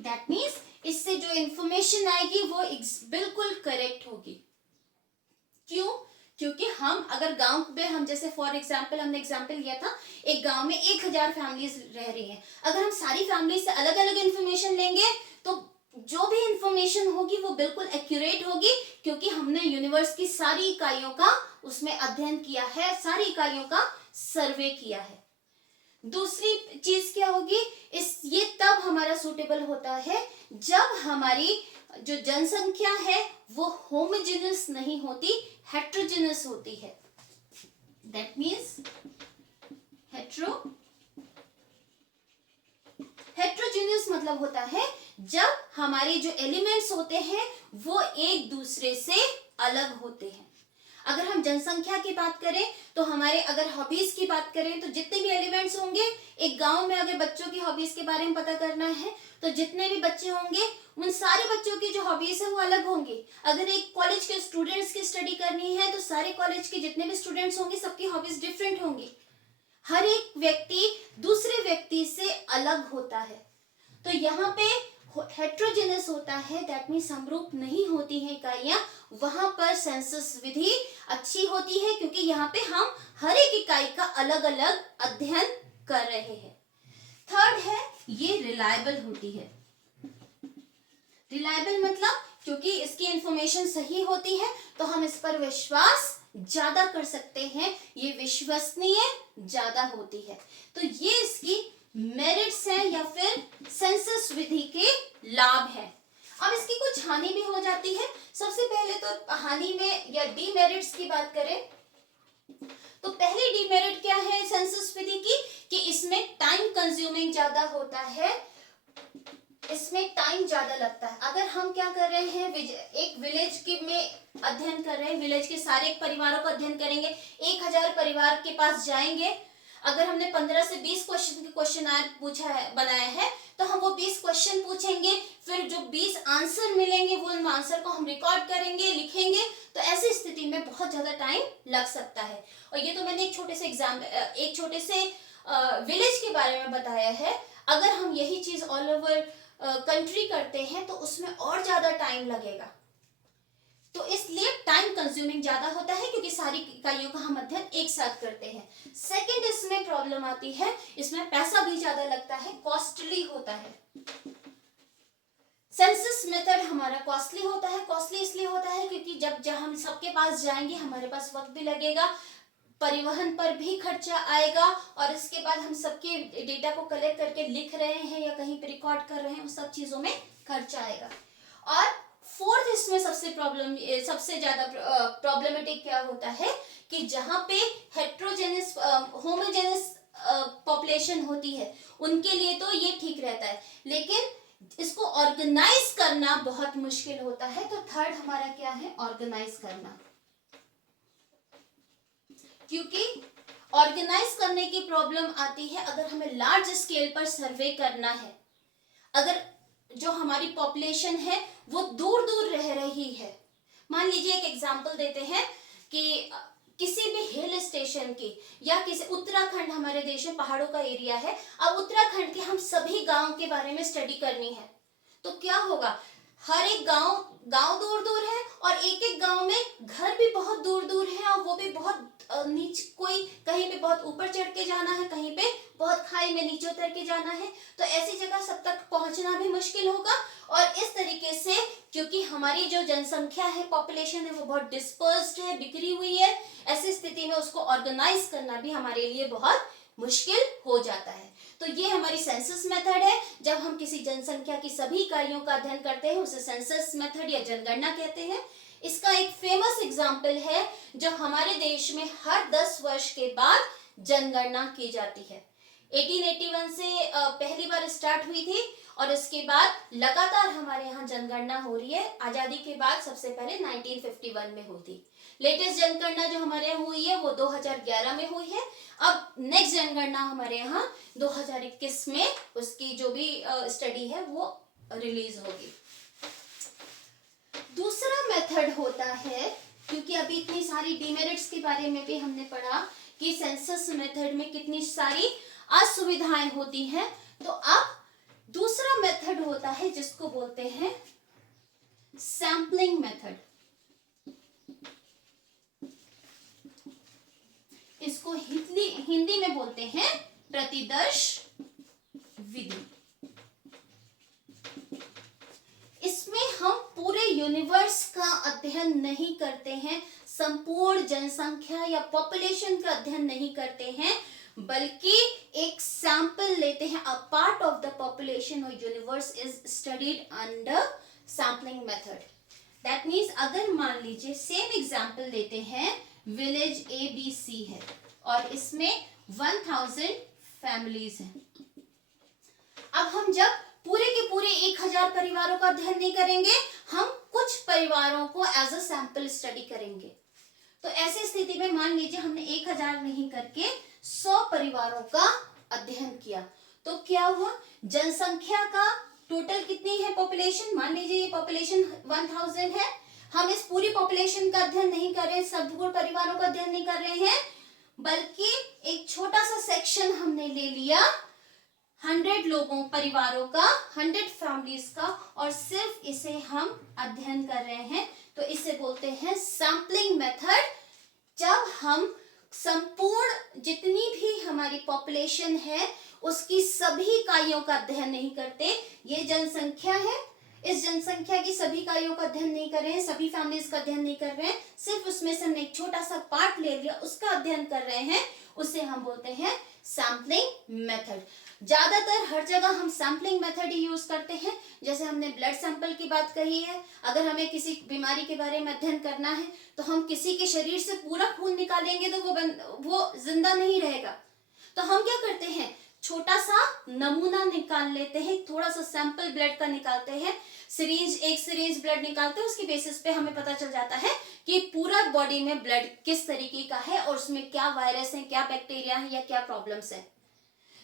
दैट मीन्स इससे जो इंफॉर्मेशन आएगी वो बिल्कुल करेक्ट होगी। क्यों? क्योंकि हम अगर गांव में, हम जैसे फॉर एग्जांपल, हमने एग्जांपल लिया था, एक गांव में 1000 फैमिलीज रह रही हैं। अगर हम सारी फैमिली से अलग अलग इंफॉर्मेशन लेंगे, तो जो भी इंफॉर्मेशन होगी वो बिल्कुल एक्यूरेट होगी, क्योंकि हमने यूनिवर्स की सारी इकाइयों का उसमें अध्ययन किया है, सारी इकाइयों का सर्वे किया है। दूसरी चीज क्या होगी, ये तब हमारा सूटेबल होता है जब हमारी जो जनसंख्या है वो होमोजेनस नहीं होती, हेट्रोजेनस होती है। दैट मीन्स हेट्रोजेनस मतलब होता है जब हमारे जो एलिमेंट्स होते हैं वो एक दूसरे से अलग होते हैं। अगर हम जनसंख्या की बात करें, तो हमारे अगर हॉबीज की बात करें, तो जितने भी एलिमेंट्स होंगे, एक गांव में अगर बच्चों की हॉबीज के बारे में पता करना है, तो जितने भी बच्चे होंगे उन सारे बच्चों की जो हॉबीज है वो अलग होंगी। अगर एक कॉलेज के स्टूडेंट्स की स्टडी करनी है, तो सारे कॉलेज के जितने भी स्टूडेंट्स होंगे सबकी हॉबीज डिफरेंट होंगी। हर एक व्यक्ति दूसरे व्यक्ति से अलग होता है। तो यहाँ पे हेट्रोजेनस होता है, दैट मीन्स समरूप नहीं होती है इकाइयां, वहां पर सेंसस विधि अच्छी होती है, क्योंकि यहाँ पे हम हर एक इकाई का अलग अलग अध्ययन कर रहे हैं। थर्ड है, ये रिलायबल होती है। रिलायबल मतलब क्योंकि इसकी इंफॉर्मेशन सही होती है तो हम इस पर विश्वास ज्यादा कर सकते हैं, ये विश्वसनीय ज्यादा होती है। तो ये इसकी मेरिट्स हैं या फिर सेंसस विधि के लाभ हैं। अब इसकी कुछ हानि भी हो जाती है। सबसे पहले तो हानि में या डीमेरिट्स की बात करें तो पहली डीमेरिट क्या है सेंसस विधि की, कि इसमें टाइम कंज्यूमिंग ज्यादा होता है, इसमें टाइम ज्यादा लगता है। अगर हम क्या कर रहे हैं, एक विलेज के में अध्ययन कर रहे हैं, विलेज के सारे परिवारों का अध्ययन करेंगे, 1000 परिवार के पास जाएंगे। अगर हमने 15 से 20 क्वेश्चन पूछा है, बनाया है, तो हम वो 20 क्वेश्चन पूछेंगे, फिर जो 20 आंसर मिलेंगे वो उन आंसर को हम रिकॉर्ड करेंगे, लिखेंगे। तो ऐसी स्थिति में बहुत ज्यादा टाइम लग सकता है। और ये तो मैंने एक छोटे से विलेज के बारे में बताया है। अगर हम यही चीज ऑल ओवर कंट्री करते हैं तो उसमें और ज्यादा टाइम लगेगा। तो इसलिए टाइम कंज्यूमिंग ज्यादा होता है क्योंकि सारी इकाइयों का हम अध्ययन एक साथ करते हैं। सेकंड इसमें प्रॉब्लम आती है, इसमें पैसा भी ज्यादा लगता है, कॉस्टली होता है। सेंसस मेथड हमारा कॉस्टली होता है। कॉस्टली इसलिए होता है क्योंकि जब हम सबके पास जाएंगे हमारे पास वक्त भी लगेगा, परिवहन पर भी खर्चा आएगा, और इसके बाद हम सबके डेटा को कलेक्ट करके लिख रहे हैं या कहीं पे रिकॉर्ड कर रहे हैं, उस सब चीजों में खर्चा आएगा। और फोर्थ इसमें सबसे ज्यादा प्रॉब्लमेटिक क्या होता है कि जहां पे हेट्रोजेनस होमोजेनस पॉपुलेशन होती है उनके लिए तो ये ठीक रहता है, लेकिन इसको ऑर्गेनाइज करना बहुत मुश्किल होता है। तो थर्ड हमारा क्या है, ऑर्गेनाइज करना। क्योंकि ऑर्गेनाइज करने की प्रॉब्लम आती है अगर हमें लार्ज स्केल पर सर्वे करना है। अगर जो हमारी पॉपुलेशन है वो दूर दूर रह रही है, मान लीजिए एक एग्जांपल देते हैं कि किसी भी हिल स्टेशन की या किसी उत्तराखंड, हमारे देश में पहाड़ों का एरिया है, अब उत्तराखंड के हम सभी गांव के बारे में स्टडी करनी है तो क्या होगा, हर एक गांव दूर दूर है और एक एक गांव में घर भी बहुत दूर दूर है और वो भी बहुत नीचे, कोई कहीं पे बहुत ऊपर चढ़ के जाना है, कहीं पे बहुत खाई में नीचे उतर के जाना है। तो ऐसी जगह सब तक पहुंचना भी मुश्किल होगा। और इस तरीके से क्योंकि हमारी जो जनसंख्या है, पॉपुलेशन है, वो बहुत डिस्पर्स्ड है, बिखरी हुई है, ऐसी स्थिति में उसको ऑर्गेनाइज करना भी हमारे लिए बहुत मुश्किल हो जाता है। तो ये हमारी सेंसस मेथड है। जब हम किसी जनसंख्या की सभी इकाइयों का अध्ययन करते हैं उसे सेंसस मेथड या जनगणना कहते हैं। इसका एक फेमस एग्जाम्पल है जो हमारे देश में हर 10 वर्ष के बाद जनगणना की जाती है। 1881 से पहली बार स्टार्ट हुई थी और इसके बाद लगातार हमारे यहाँ जनगणना हो रही है। आजादी के बाद सबसे पहले 1951 में हुई थी। लेटेस्ट जनगणना जो हमारे यहाँ हुई है वो 2011 में हुई है। अब नेक्स्ट जनगणना हमारे यहाँ 2021 में उसकी जो भी स्टडी है वो रिलीज होगी। दूसरा मेथड होता है, क्योंकि अभी इतनी सारी डीमेरिट्स के बारे में भी हमने पढ़ा कि सेंसस मेथड में कितनी सारी असुविधाएं होती हैं, तो अब दूसरा मेथड होता है जिसको बोलते हैं सैंपलिंग मेथड। इसको हिंदी में बोलते हैं प्रतिदर्श विधि। इसमें हम पूरे यूनिवर्स का अध्ययन नहीं करते हैं, संपूर्ण जनसंख्या या पॉपुलेशन का अध्ययन नहीं करते हैं, बल्कि एक सैंपल लेते हैं। A part of the population और universe is studied under sampling method. That means अगर मान लीजिए सेम एग्जांपल लेते हैं, विलेज ABC है और इसमें 1000 फैमिलीज हैं। अब हम जब पूरे के पूरे 1000 परिवारों का अध्ययन नहीं करेंगे, हम कुछ परिवारों को एज अ सैंपल स्टडी करेंगे। तो ऐसी स्थिति में मान लीजिए हमने 1000 नहीं करके 100 परिवारों का अध्ययन किया, तो क्या हुआ, जनसंख्या का टोटल कितनी है पॉपुलेशन, मान लीजिए ये पॉपुलेशन 1000 है, हम इस पूरी पॉपुलेशन का अध्ययन नहीं कर रहे हैं, संपूर्ण परिवारों का अध्ययन नहीं कर रहे हैं, बल्कि एक छोटा सा सेक्शन हमने ले लिया 100 लोगों परिवारों का, 100 फैमिलीज का, और सिर्फ इसे हम अध्ययन कर रहे हैं। तो इसे बोलते हैं सैंपलिंग मेथड। जब हम संपूर्ण जितनी भी हमारी पॉपुलेशन है उसकी सभी इकाइयों का अध्ययन नहीं करते, ये जनसंख्या है, इस जनसंख्या की सभी इकाइयों का अध्ययन नहीं कर रहे हैं, सभी फैमिलीज का अध्ययन नहीं कर रहे हैं, सिर्फ उसमें से हमने एक छोटा सा पार्ट ले लिया, उसका अध्ययन कर रहे हैं, उसे हम बोलते हैं सैम्पलिंग मेथड। ज्यादातर हर जगह हम सैम्पलिंग मेथड ही यूज करते हैं। जैसे हमने ब्लड सैंपल की बात कही है, अगर हमें किसी बीमारी के बारे में अध्ययन करना है तो हम किसी के शरीर से पूरा खून निकालेंगे तो वो जिंदा नहीं रहेगा। तो हम क्या करते हैं, छोटा सा नमूना निकाल लेते हैं, थोड़ा सा सैंपल ब्लड का निकालते हैं, एक सिरिंज ब्लड निकालते हैं, उसकी बेसिस पे हमें पता चल जाता है कि पूरा बॉडी में ब्लड किस तरीके का है और उसमें क्या वायरस है, क्या बैक्टीरिया है या क्या प्रॉब्लम्स है।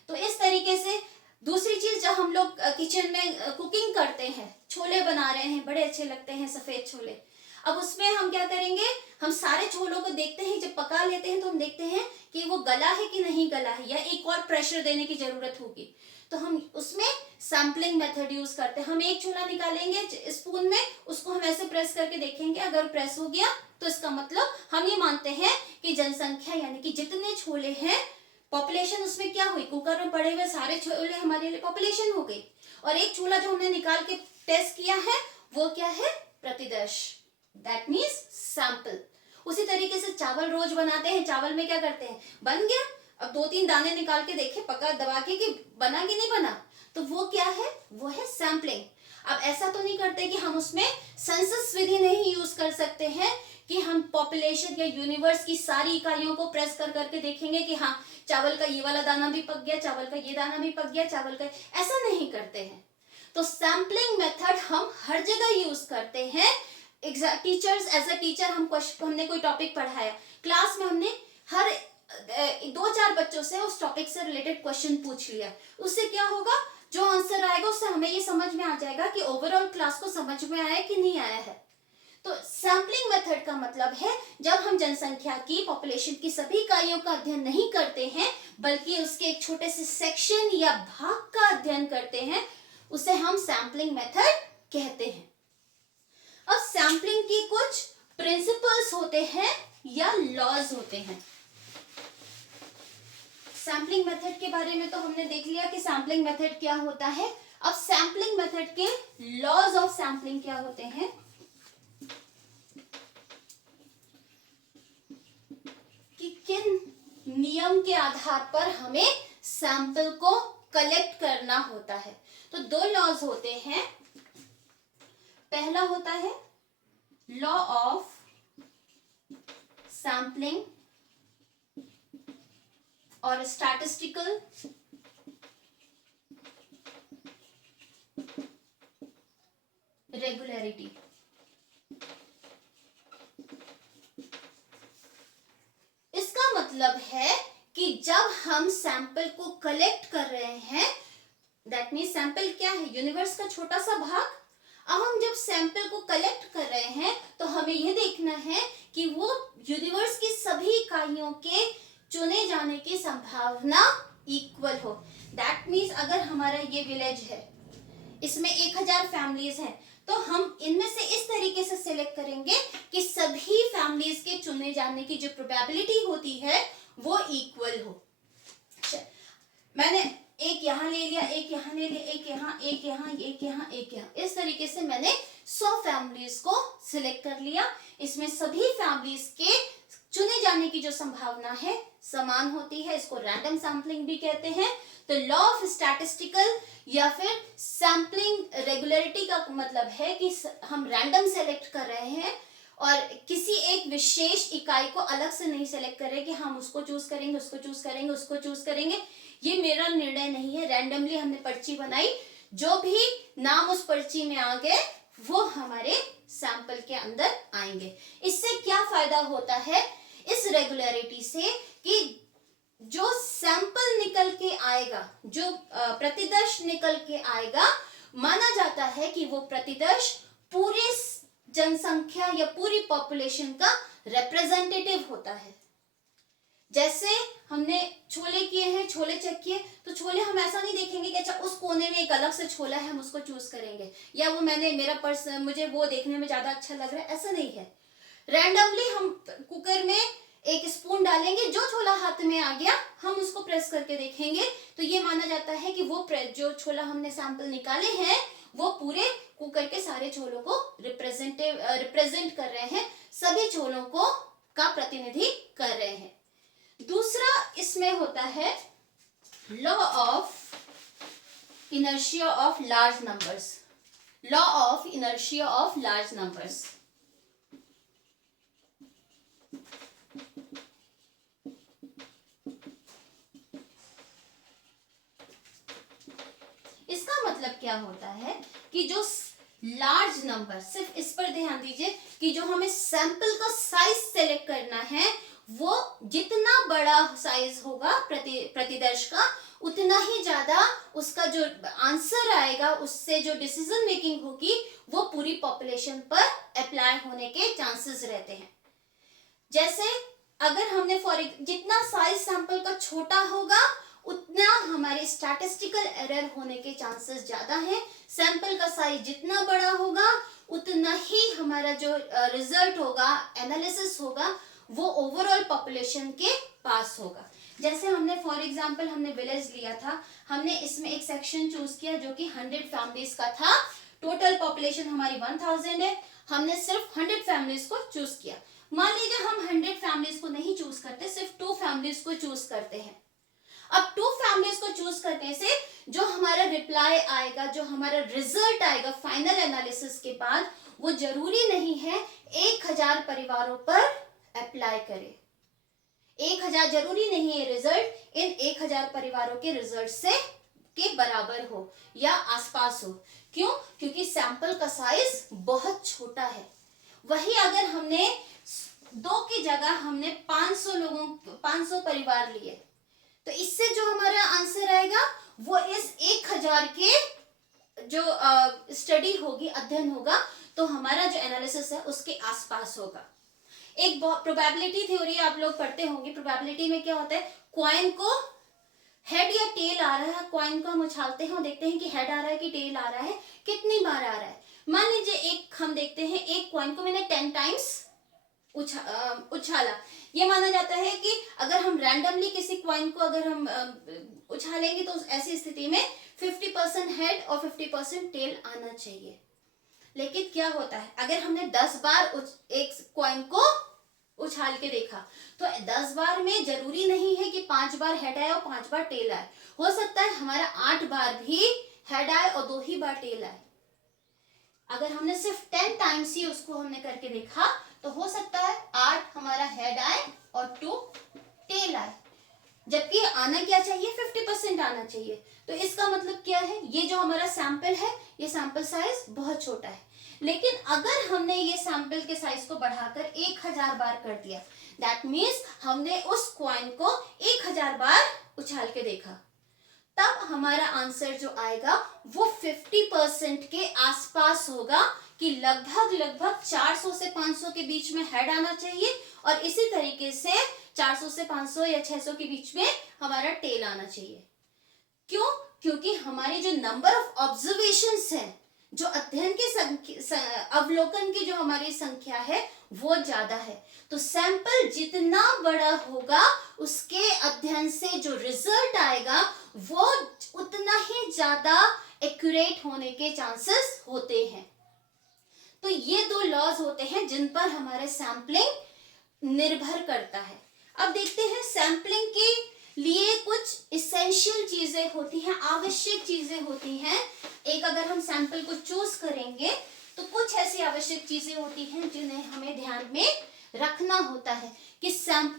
तो इस तरीके से दूसरी चीज, जब हम लोग किचन में कुकिंग करते हैं, छोले बना रहे हैं, बड़े अच्छे लगते हैं सफेद छोले, अब उसमें हम क्या करेंगे, हम सारे छोलों को देखते हैं, जब पका लेते हैं तो हम देखते हैं कि वो गला है कि नहीं गला है, या एक और प्रेशर देने की जरूरत होगी, तो हम उसमें सैम्पलिंग मेथड यूज करते हैं। हम एक छोला निकालेंगे स्पून में, उसको हम ऐसे प्रेस करके देखेंगे, अगर प्रेस हो गया तो इसका मतलब हम ये मानते हैं कि जनसंख्या यानी कि जितने छोले हैं, पॉपुलेशन उसमें क्या हुई, कुकर में पड़े हुए सारे छोले हमारे लिए पॉपुलेशन हो गई। और एक छोला जो हमने निकाल के टेस्ट किया है वो क्या है, प्रतिदर्श, दैट मीन्स सैंपल। उसी तरीके से चावल रोज बनाते हैं, चावल में क्या करते हैं, बन गया, अब 2-3 दाने निकाल के देखे पका दबा के कि बना कि नहीं बना, तो वो क्या है, वो है सैंपलिंग। अब ऐसा तो नहीं करते कि हम उसमें सेंसस विधि नहीं यूज कर सकते हैं कि हम पॉपुलेशन या यूनिवर्स की सारी इकाइयों को प्रेस कर करके देखेंगे कि हाँ चावल का ये वाला दाना भी पक गया, चावल का ये दाना भी पक गया, चावल का, ऐसा नहीं करते हैं। तो सैम्पलिंग मेथड हम हर जगह यूज करते हैं। टीचर्स, एज अ टीचर हमने कोई टॉपिक पढ़ाया, क्लास में हमने हर 2-4 बच्चों से उस टॉपिक से रिलेटेड क्वेश्चन पूछ लिया, उससे क्या होगा, जो आंसर आएगा उससे हमें ये समझ में आ जाएगा कि ओवरऑल क्लास को समझ में आया कि नहीं आया है। तो सैम्पलिंग मेथड का मतलब है जब हम जनसंख्या की, पॉपुलेशन की सभी इकाइयों का अध्ययन नहीं करते हैं, बल्कि उसके एक छोटे से सेक्शन या भाग का अध्ययन करते हैं, उसे हम सैम्पलिंग मेथड कहते हैं। अब सैम्पलिंग की कुछ प्रिंसिपल्स होते हैं या लॉज होते हैं। सैम्पलिंग मेथड के बारे में तो हमने देख लिया कि सैम्पलिंग मेथड क्या होता है। अब सैम्पलिंग मेथड के लॉज ऑफ सैम्पलिंग क्या होते हैं, कि किन नियम के आधार पर हमें सैंपल को कलेक्ट करना होता है। तो 2 लॉज होते हैं। पहला होता है लॉ ऑफ सैम्पलिंग और स्टैटिस्टिकल रेगुलरिटी। इसका मतलब है कि जब हम सैंपल को कलेक्ट कर रहे हैं, दैट मीन्स सैंपल क्या है, यूनिवर्स का छोटा सा भाग। अब हम जब सैंपल को कलेक्ट कर रहे हैं तो हमें यह देखना है कि वो यूनिवर्स की सभी इकाइयों के चुने जाने की संभावना इक्वल हो। दैट मीन्स अगर हमारा ये विलेज है, इसमें 1000 फैमिलीज हैं, तो हम इनमें से इस तरीके से सिलेक्ट करेंगे कि सभी फैमिलीज के चुने जाने की जो प्रोबेबिलिटी होती है वो इक्वल हो। मैंने एक यहाँ ले लिया, एक यहाँ ले लिया, एक यहाँ, एक यहाँ, एक यहाँ, एक यहाँ, इस तरीके से मैंने 100 फैमिलीज को सिलेक्ट कर लिया। इसमें सभी फैमिलीज के चुने जाने की जो संभावना है समान होती है, इसको रैंडम सैम्पलिंग भी कहते हैं। तो लॉ ऑफ स्टैटिस्टिकल या फिर सैम्पलिंग रेगुलरिटी का मतलब है कि हम रैंडम सेलेक्ट कर रहे हैं और किसी एक विशेष इकाई को अलग से नहीं सेलेक्ट कर रहे कि हम उसको चूज करेंगे, उसको चूज करेंगे, उसको चूज करेंगे। ये मेरा निर्णय नहीं है, रैंडमली हमने पर्ची बनाई, जो भी नाम उस पर्ची में आ गए वो हमारे सैंपल के अंदर आएंगे। इससे क्या फायदा होता है इस रेगुलरिटी से, कि जो सैंपल निकल के आएगा, जो प्रतिदर्श निकल के आएगा, माना जाता है कि वो प्रतिदर्श पूरे जनसंख्या या पूरी पॉपुलेशन का रिप्रेजेंटेटिव होता है। जैसे हमने छोले किए हैं, छोले चेक किए, तो छोले हम ऐसा नहीं देखेंगे कि अच्छा उस कोने में एक अलग से छोला है हम उसको चूज करेंगे, या वो मुझे वो देखने में ज्यादा अच्छा लग रहा है, ऐसा नहीं है। रैंडमली हम कुकर में एक स्पून डालेंगे, जो छोला हाथ में आ गया हम उसको प्रेस करके देखेंगे, तो ये माना जाता है कि वो जो छोला हमने सैंपल निकाले हैं वो पूरे कुकर के सारे छोलों को रिप्रेजेंट कर रहे हैं, सभी छोलों को का प्रतिनिधि कर रहे हैं। दूसरा इसमें होता है law of inertia of large numbers, law of inertia of large numbers. इसका मतलब क्या होता है कि जो लार्ज नंबर, सिर्फ इस पर ध्यान दीजिए कि जो हमें सैंपल का साइज सेलेक्ट करना है वो जितना बड़ा साइज होगा प्रतिदर्श का, उतना ही ज्यादा उसका जो आंसर आएगा, उससे जो डिसीजन मेकिंग होगी वो पूरी पॉपुलेशन पर अप्लाई होने के चांसेस रहते हैं। जैसे अगर हमने जितना साइज सैंपल का छोटा होगा उतना हमारे स्टैटिस्टिकल एरर होने के चांसेस ज्यादा हैं। सैंपल का साइज जितना बड़ा होगा उतना ही हमारा जो रिजल्ट होगा, एनालिसिस होगा, वो ओवरऑल पॉपुलेशन के पास होगा। जैसे हमने फॉर एग्जांपल हमने विलेज लिया था, हमने इसमें एक सेक्शन चूज किया जो कि 100 फैमिलीज का था। टोटल पॉपुलेशन हमारी 1000 है, हमने सिर्फ 100 फैमिलीज को चूज किया। मान लीजिए हम 100 फैमिलीज को नहीं चूज करते, सिर्फ 2 फैमिलीज को चूज करते हैं। अब 2 फैमिलीज को चूज करने से जो हमारा रिप्लाई आएगा, जो हमारा रिजल्ट आएगा फाइनल एनालिसिस के बाद, वो जरूरी नहीं है 1000 परिवारों पर अप्लाई करे। 1000 जरूरी नहीं है रिजल्ट इन 1000 परिवारों के रिजल्ट से के बराबर हो या आसपास हो। क्यों? क्योंकि सैंपल का साइज बहुत छोटा है। वही अगर हमने 2 की जगह हमने 500 परिवार लिए, तो इससे जो हमारा आंसर आएगा वो इस 1000 के जो स्टडी होगी, अध्ययन होगा, तो हमारा जो एनालिसिस है उसके आसपास होगा। एक प्रोबेबिलिटी थ्योरी आप लोग पढ़ते होंगे। प्रोबेबिलिटी में क्या होता है, कॉइन को हेड या टेल आ रहा है, कॉइन को हम उछालते हैं और देखते हैं कि हेड आ रहा है कि टेल आ रहा है, कितनी बार आ रहा है। मान लीजिए हम देखते हैं एक कॉइन को मैंने 10 टाइम्स उछाला। ये माना जाता है कि अगर हम रैंडमली किसी कॉइन को अगर हम उछालेंगे तो ऐसी स्थिति में 50% हेड और 50% टेल आना चाहिए। लेकिन क्या होता है, अगर हमने 10 बार एक कॉइन को उछाल के देखा, तो 10 बार में जरूरी नहीं है कि 5 बार हेड आए और 5 बार टेल आए। हो सकता है हमारा 8 बार भी हेड आए और 2 ही बार टेल आए। अगर हमने सिर्फ 10 टाइम्स ही उसको हमने करके देखा, तो हो सकता है 8 हमारा हेड आए और 2 टेल आए, जबकि आना क्या चाहिए, 50% आना चाहिए। तो इसका मतलब क्या है, ये जो हमारा सैंपल है, ये सैंपल साइज बहुत छोटा है। लेकिन अगर हमने ये सैंपल के साइज को बढ़ाकर 1000 बार कर दिया, दैट मीन्स हमने उस कॉइन को 1000 बार उछाल के देखा, तब हमारा आंसर जो आएगा वो 50% के आसपास होगा कि लगभग 400 से 500 के बीच में हेड आना चाहिए और इसी तरीके से 400 से 500 या 600 के बीच में हमारा टेल आना चाहिए। क्यों? क्योंकि हमारी जो नंबर ऑफ ऑब्जर्वेशंस है, जो अध्ययन की अवलोकन की जो हमारी संख्या है वो ज्यादा है। तो सैंपल जितना बड़ा होगा उसके अध्ययन से जो रिजल्ट आएगा वो उतना ही ज्यादा एक्यूरेट होने के चांसेस होते हैं। तो ये 2 लॉज होते हैं जिन पर हमारे सैंपलिंग निर्भर करता है। अब देखते हैं सैंपलिंग के लिए कुछ इसेंशियल चीजें होती हैं, आवश्यक चीजें होती हैं। एक अगर हम सैंपल को चूज करेंगे तो कुछ ऐसी आवश्यक चीजें होती हैं जिन्हें हमें ध्यान में रखना होता है कि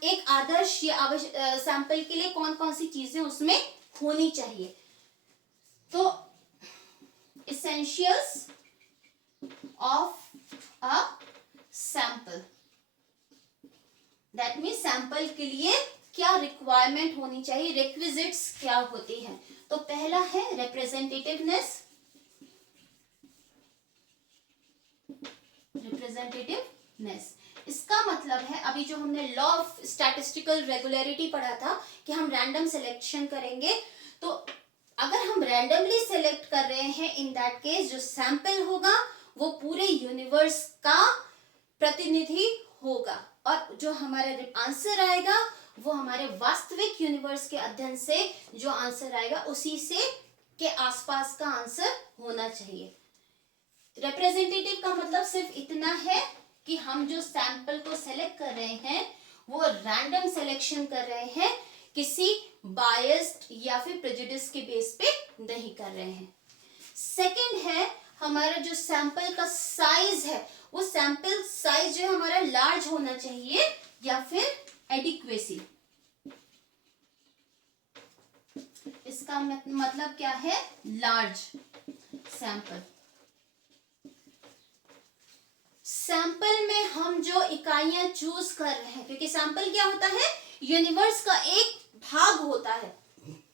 एक आदर्श या सैंपल के लिए कौन कौन सी चीजें उसमें होनी चाहिए। तो essentials of a sample, that means sample के लिए क्या रिक्वायरमेंट होनी चाहिए, रिक्विजिट्स क्या होती हैं। तो पहला है रिप्रेजेंटेटिवनेस। इसका मतलब है, अभी जो हमने लॉ ऑफ स्टैटिस्टिकल रेगुलरिटी पढ़ा था कि हम रैंडम सिलेक्शन करेंगे, तो अगर हम रैंडमली सिलेक्ट कर रहे हैं, इन दैट केस जो सैंपल होगा वो पूरे यूनिवर्स का प्रतिनिधि होगा और जो हमारा आंसर आएगा वो हमारे वास्तविक यूनिवर्स के अध्ययन से जो आंसर आएगा उसी से के आसपास का आंसर होना चाहिए। रिप्रेजेंटेटिव का मतलब सिर्फ इतना है कि हम जो सैंपल को सेलेक्ट कर रहे हैं वो रैंडम सिलेक्शन कर रहे हैं, किसी बायस्ड या फिर प्रेजुडिस के बेस पे नहीं कर रहे हैं। सेकंड है हमारा जो सैंपल का साइज है, वो सैंपल साइज जो है हमारा लार्ज होना चाहिए या फिर एडिक्वेसी। इसका मतलब क्या है? Large sample. सैंपल में हम जो इकाइयां चूज कर रहे हैं, क्योंकि सैंपल क्या होता है? यूनिवर्स का एक भाग होता है,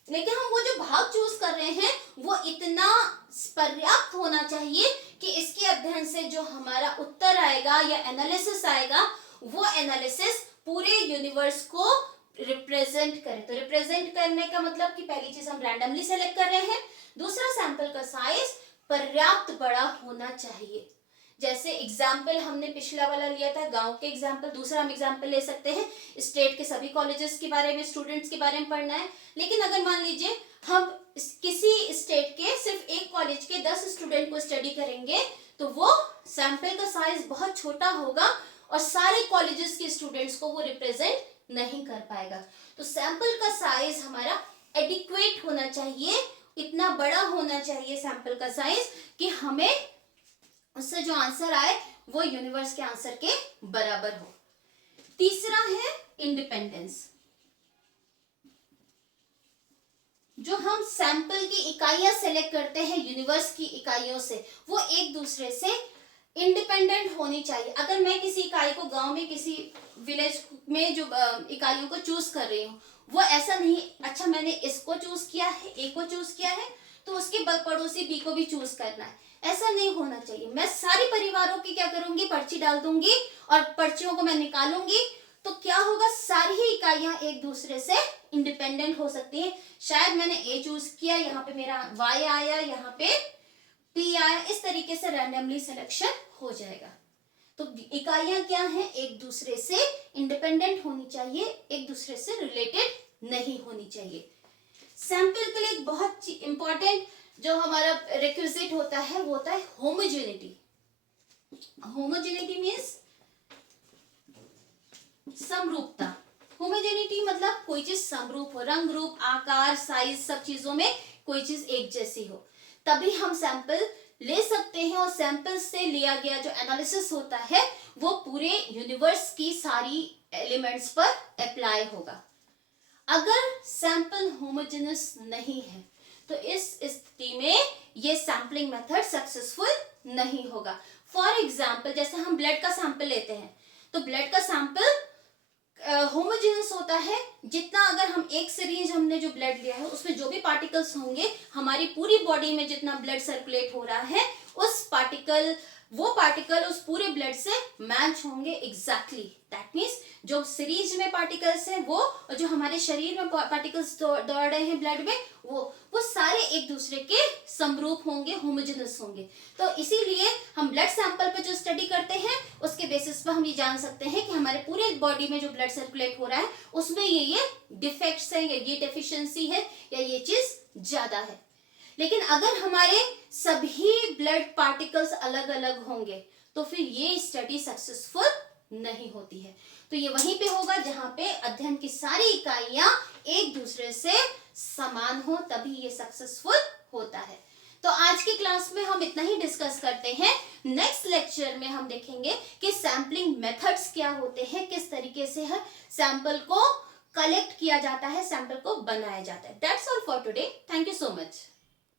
लेकिन हम वो जो भाग चूज कर रहे हैं वो इतना पर्याप्त होना चाहिए कि इसके अध्ययन से जो हमारा उत्तर आएगा या एनालिसिस आएगा, वो एनालिसिस पूरे यूनिवर्स को रिप्रेजेंट करे। तो रिप्रेजेंट करने का मतलब कि पहली चीज हम रैंडमली सेलेक्ट कर रहे हैं, दूसरा सैंपल का साइज पर्याप्त बड़ा होना चाहिए। जैसे एग्जाम्पल हमने पिछला वाला लिया था गांव के एग्जाम्पल, दूसरा हम एग्जाम्पल ले सकते हैं स्टेट के सभी कॉलेजेस के बारे में, स्टूडेंट्स के बारे में पढ़ना है। लेकिन अगर मान लीजिए हम किसी स्टेट के सिर्फ एक कॉलेज के 10 स्टूडेंट को स्टडी करेंगे, तो वो सैंपल का साइज बहुत छोटा होगा और सारे कॉलेजेस के स्टूडेंट्स को वो रिप्रेजेंट नहीं कर पाएगा। तो सैंपल का साइज हमारा एडिक्वेट होना चाहिए, इतना बड़ा होना चाहिए सैंपल का साइज कि हमें उससे जो आंसर आए वो यूनिवर्स के आंसर के बराबर हो। तीसरा है इंडिपेंडेंस। जो हम सैंपल की इकाइयां सेलेक्ट करते हैं यूनिवर्स की इकाइयों से, वो एक दूसरे से इंडिपेंडेंट होनी चाहिए। अगर मैं किसी इकाई को गांव में किसी विलेज में जो इकाइयों को चूज कर रही हूँ, वो ऐसा नहीं अच्छा मैंने इसको चूज किया है, ए को चूज किया है तो उसके पड़ोसी बी को भी चूज करना है, ऐसा नहीं होना चाहिए। मैं सारी परिवारों की क्या करूंगी? पर्ची डाल दूंगी और पर्चियों को मैं निकालूंगी, तो क्या होगा? सारी ही इकाइयां एक दूसरे से इंडिपेंडेंट हो सकती हैं। शायद मैंने ए चूज किया, यहाँ पे मेरा वाई आया, यहाँ पे पी आया, इस तरीके से रैंडमली सिलेक्शन हो जाएगा। तो इकाइयां क्या हैं? एक दूसरे से इंडिपेंडेंट होनी चाहिए, एक दूसरे से रिलेटेड नहीं होनी चाहिए। सैंपल के लिए एक बहुत इंपॉर्टेंट जो हमारा रिक्विजिट होता है वो होता है होमोजेनिटी। होमोजेनिटी मीन्स समरूपता। होमोजेनिटी मतलब कोई चीज समरूप हो, रंग रूप आकार साइज सब चीजों में कोई चीज एक जैसी हो, तभी हम सैंपल ले सकते हैं। और सैंपल से लिया गया जो एनालिसिस होता है वो पूरे यूनिवर्स की सारी एलिमेंट्स पर अप्लाई होगा। अगर सैंपल होमोजेनस नहीं है तो इस स्थिति में ये सैंपलिंग मेथड सक्सेसफुल नहीं होगा। फॉर एग्जाम्पल जैसे हम ब्लड का सैंपल लेते हैं, तो ब्लड का सैंपल होमोजेनस होता है। जितना अगर हम एक सिरिंज हमने जो ब्लड लिया है उसमें जो भी पार्टिकल्स होंगे, हमारी पूरी बॉडी में जितना ब्लड सर्कुलेट हो रहा है वो पार्टिकल उस पूरे ब्लड से मैच होंगे एग्जैक्टली। दैट मीन्स जो सिरीज में पार्टिकल्स हैं वो, और जो हमारे शरीर में पार्टिकल्स दौड़ रहे हैं ब्लड में, वो सारे एक दूसरे के समरूप होंगे, होमोजेनस होंगे। तो इसीलिए हम ब्लड सैंपल पे जो स्टडी करते हैं उसके बेसिस पर हम ये जान सकते हैं कि हमारे पूरे बॉडी में जो ब्लड सर्कुलेट हो रहा है उसमें ये डिफेक्ट्स है, या ये डेफिशिएंसी है, या ये चीज ज्यादा है। लेकिन अगर हमारे सभी ब्लड पार्टिकल्स अलग अलग होंगे तो फिर ये स्टडी सक्सेसफुल नहीं होती है। तो ये वहीं पे होगा जहां पे अध्ययन की सारी इकाइयां एक दूसरे से समान हो, तभी ये सक्सेसफुल होता है। तो आज की क्लास में हम इतना ही डिस्कस करते हैं। नेक्स्ट लेक्चर में हम देखेंगे कि सैम्पलिंग मेथड्स क्या होते हैं, किस तरीके से है सैंपल को कलेक्ट किया जाता है, सैंपल को बनाया जाता है। That's all for today. Thank you so much.